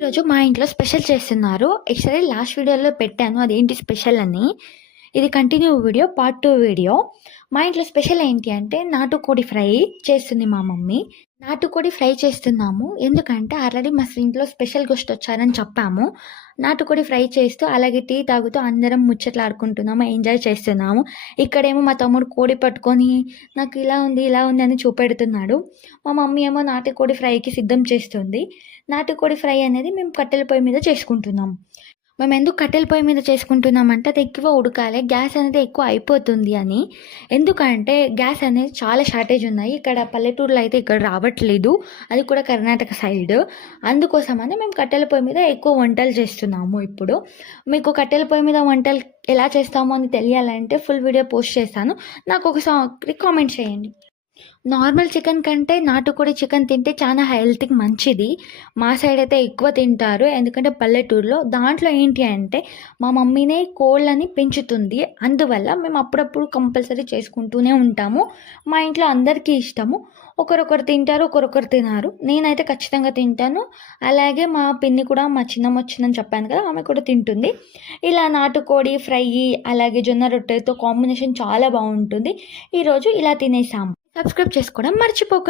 ఈరోజు మా ఇంట్లో స్పెషల్ చేస్తున్నారు. యాక్చువల్లీ లాస్ట్ వీడియోలో పెట్టాను అదేంటి స్పెషల్ అని. ఇది కంటిన్యూ వీడియో పార్ట్ 2 వీడియో. మా ఇంట్లో స్పెషల్ ఏంటి అంటే నాటుకోడి ఫ్రై చేస్తుంది మా మమ్మీ. నాటుకోడి ఫ్రై చేస్తున్నాము. ఎందుకంటే ఆల్రెడీ మా ఇంట్లో స్పెషల్ గెస్ట్ వచ్చారని చెప్పాము. నాటుకోడి ఫ్రై చేస్తూ అలాగే టీ తాగుతూ అందరం ముచ్చట్లాడుకుంటున్నాము, ఎంజాయ్ చేస్తున్నాము. ఇక్కడేమో మా తమ్ముడు కోడి పట్టుకొని నాకు ఇలా ఉంది, ఇలా ఉంది అని చూపెడుతున్నాడు. మా మమ్మీ ఏమో నాటుకోడి ఫ్రైకి సిద్ధం చేస్తుంది. నాటుకోడి ఫ్రై అనేది మేము కట్టెల పొయ్యి మీద చేసుకుంటున్నాం. మేమెందుకు కట్టెల పొయ్యి మీద చేసుకుంటున్నామంటే అది ఎక్కువ ఉడకాలి, గ్యాస్ అనేది ఎక్కువ అయిపోతుంది అని. ఎందుకంటే గ్యాస్ అనేది చాలా షార్టేజ్ ఉన్నాయి. ఇక్కడ పల్లెటూరులో అయితే ఇక్కడ రావట్లేదు, అది కూడా కర్ణాటక సైడ్. అందుకోసమని మేము కట్టెల పొయ్యి మీద ఎక్కువ వంటలు చేస్తున్నాము. ఇప్పుడు మీకు కట్టెల పొయ్యి మీద వంటలు ఎలా చేస్తామో అని తెలియాలంటే ఫుల్ వీడియో పోస్ట్ చేస్తాను. నాకు ఒకసారి కామెంట్ చేయండి. నార్మల్ చికెన్ కంటే నాటుకోడి చికెన్ తింటే చాలా హెల్త్‌కి మంచిది. మా సైడ్ అయితే ఎక్కువ తింటారు. ఎందుకంటే పల్లెటూరులో. దాంట్లో ఏంటి అంటే మా మమ్మీనే కోళ్ళని పెంచుతుంది. అందువల్ల మేము అప్పుడప్పుడు కంపల్సరీ చేసుకుంటూనే ఉంటాము. మా ఇంట్లో అందరికీ ఇష్టము. ఒకరొకరు తింటారు, ఒకరొకరు తినరు. నేనైతే ఖచ్చితంగా తింటాను. అలాగే మా పిన్ని కూడా, మా చిన్నమ్మ వచ్చిందని చెప్పాను కదా, ఆమె కూడా తింటుంది. ఇలా నాటుకోడి ఫ్రై అలాగే జొన్న రొట్టెతో కాంబినేషన్ చాలా బాగుంటుంది. ఈరోజు ఇలా తినేసాము. సబ్స్క్రైబ్ చేసుకోవడం మర్చిపోకండి.